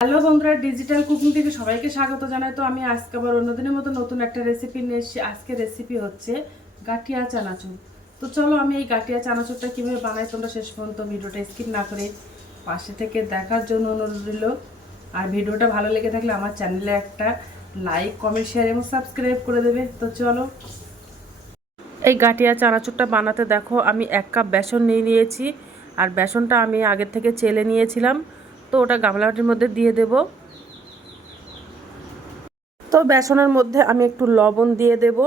Hello বন্ধুরা, digital cooking থেকে সবাইকে স্বাগত জানাই। তো আমি আজকে আবার অন্যদিনের মতো নতুন একটা রেসিপি নিয়ে এসেছি। আজকে রেসিপি হচ্ছে গাঠিয়া চানাচুর। তো চলো আমি এই গাঠিয়া চানাচুরটা কীভাবে বানাই তোমরা শেষ পর্যন্ত ভিডিওটা স্কিপ না করে পাশে থেকে দেখার জন্য অনুরোধ রইল। আর ভিডিওটা ভালো লেগে থাকলে আমার চ্যানেলে একটা লাইক, কমেন্ট, শেয়ার এবং সাবস্ক্রাইব করে দেবে। তো চলো, এই গাঠিয়া চানাচুরটা বানাতে দেখো আমি 1 কাপ বেসন নিয়ে নিয়েছি। আর বেসনটা আমি আগের থেকে চেলে নিয়েছিলাম, তো ওটা গামলাটির মধ্যে দিয়ে দেব। তো বেসনের মধ্যে আমি একটু লবণ দিয়ে দেব,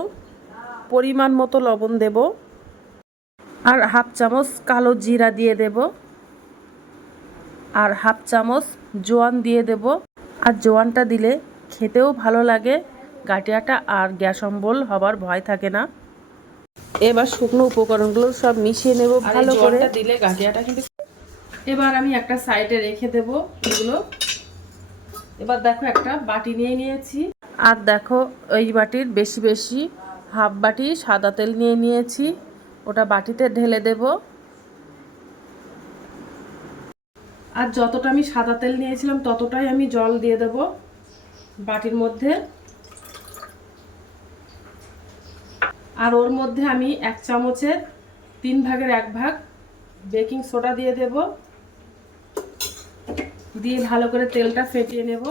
পরিমাণ মতো লবণ দেব। আর হাফ চামচ কালো জিরা দিয়ে দেব, আর হাফ চামচ জোয়ান দিয়ে দেব। আর জোয়ানটা দিলে খেতেও ভালো লাগে গাঠিয়াটা, আর গ্যাস অম্বল হবার ভয় থাকে না। এবার শুকনো উপকরণগুলো সব মিশিয়ে নেব ভালো করে। দিলে গাঠিয়াটা কিন্তু এবার আমি একটা সাইডে রেখে দেব এগুলো। এবার দেখো একটা বাটি নিয়ে নিয়েছি, আর দেখো ওই বাটির বেশি বেশি হাফ বাটি সাদা তেল নিয়ে নিয়েছি, ওটা বাটিতে ঢেলে দেব। আর যতটা আমি সাদা তেল নিয়েছিলাম ততটাই আমি জল দিয়ে দেব বাটির মধ্যে। আর ওর মধ্যে আমি 1 চামচের 3 ভাগের 1 ভাগ বেকিং সোডা দিয়ে দেব, দিয়ে ভালো করে তেলটা ফেটিয়ে নেব।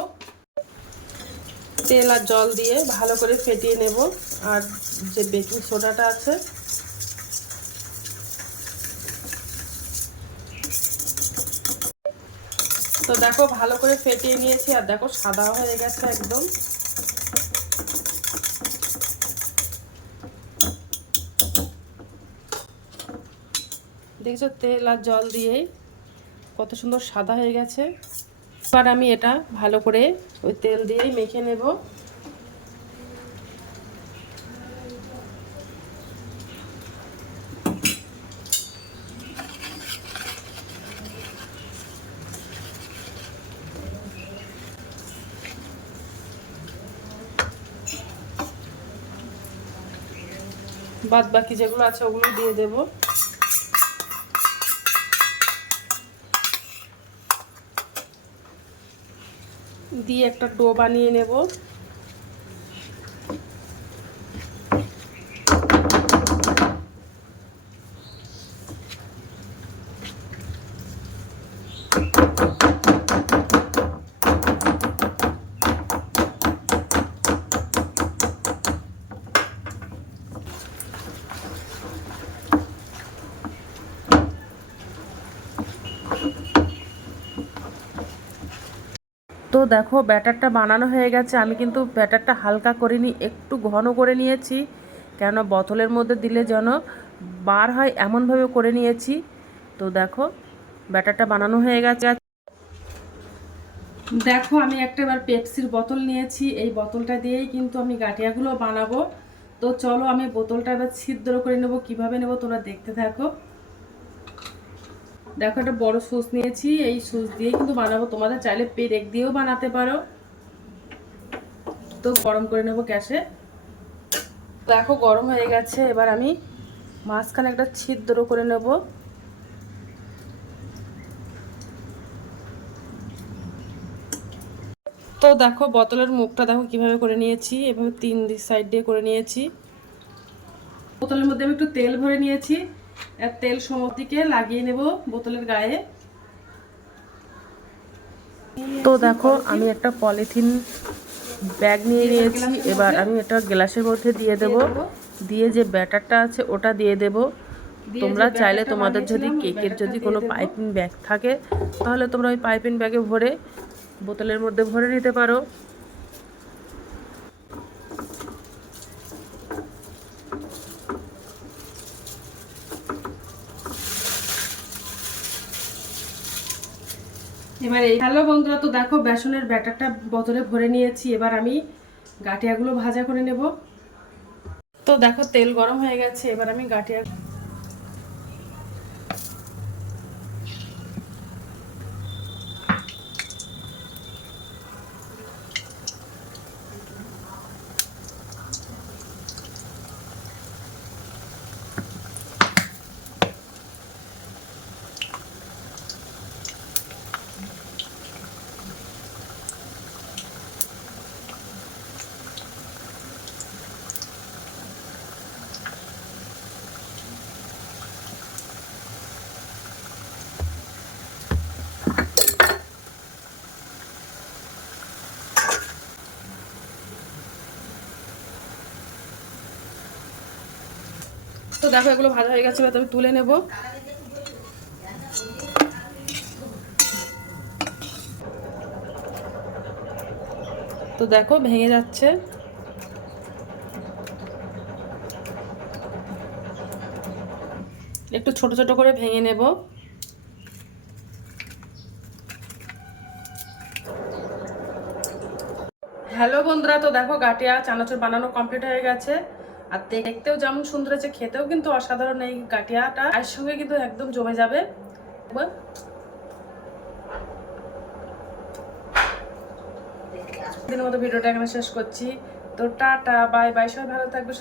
তেল আর জল দিয়ে ভালো করে ফেটিয়ে নেব। আর যে বেকিং সোডাটা আছে তো দেখো ভালো করে ফেটিয়ে নিয়েছি, আর দেখো সাদা হয়ে গেছে একদম। দেখছো তেল আর জল দিয়েই কত সুন্দর সাদা হয়ে গেছে। এবার আমি এটা ভালো করে ওই তেল দিয়েই মেখে নেব। বাদ বাকি যেগুলো আছে ওগুলো দিয়ে দেব। দিয়ে একটা ডো বানিয়ে নেব। তো দেখো ব্যাটারটা বানানো হয়ে গেছে। আমি কিন্তু ব্যাটারটা হালকা করিনি, একটু ঘন করে নিয়েছি, কেন বোতলের মধ্যে দিলে যেন বার হয় এমনভাবে করে নিয়েছি। তো দেখো ব্যাটারটা বানানো হয়ে গেছে। দেখো আমি একটা এবার পেপসির বোতল নিয়েছি, এই বোতলটা দিয়েই কিন্তু আমি গাঠিয়াগুলো বানাবো। তো চলো আমি বোতলটা এবার ছিদ্র করে নেব। কিভাবে নেব তোমরা দেখতে থাকো। দেখো একটা বড় সুচ নিয়েছি, এই সুচ দিয়ে কিন্তু বানাবো। তোমাদের চাইলে পেরেক দিয়েও বানাতে পারো। তো গরম করে নেব গ্যাসে। দেখো গরম হয়ে গেছে, এবার আমি মাঝখানে একটা ছিদ্র করে নেব। তো দেখো বোতলের মুখটা দেখো কিভাবে করে নিয়েছি, এভাবে 3 সাইড দিয়ে করে নিয়েছি। বোতলের মধ্যে আমি একটু তেল ভরে নিয়েছি, আর তেল সমদিকে লাগিয়ে নেব বোতলের গায়ে। তো দেখো আমি একটা পলিথিন ব্যাগ নিয়ে নিয়েছি, এবার আমি এটা গ্লাসের মধ্যে দিয়ে দেব। দিয়ে যে ব্যাটারটা আছে ওটা দিয়ে দেব। তোমরা চাইলে তোমাদের যদি কেকের যদি কোনো পাইপিং ব্যাগ থাকে তাহলে তোমরা ওই পাইপিং ব্যাগে ভরে বোতলের মধ্যে ভরে নিতে পারো। এবার এই হ্যালো বন্ধুরা, তো দেখো বেসনের ব্যাটারটা বোতলে ভরে নিয়েছি। এবার আমি গাঠিয়াগুলো ভাজা করে নেব। তো দেখো তেল গরম হয়ে গেছে, এবার আমি গাঠিয়া দেখো এগুলো ভাজা হয়ে গেছে, এবার আমি তুলে নেব। তো দেখো ভেঙে যাচ্ছে। একটু ছোট ছোট করে ভেঙে নেব। হ্যালো বন্ধুরা, তো দেখো গাটিয়া চানাচুর বানানো কমপ্লিট হয়ে গেছে। আর দেখতেও যেমন সুন্দর হয়েছে, খেতেও কিন্তু অসাধারণ। এই গাটিয়াটা এর সঙ্গে কিন্তু একদম জমে যাবে। দিনের মতো ভিডিওটা এখানে শেষ করছি। তো টাটা, বাই বাই, সবাই ভালো থাকবে।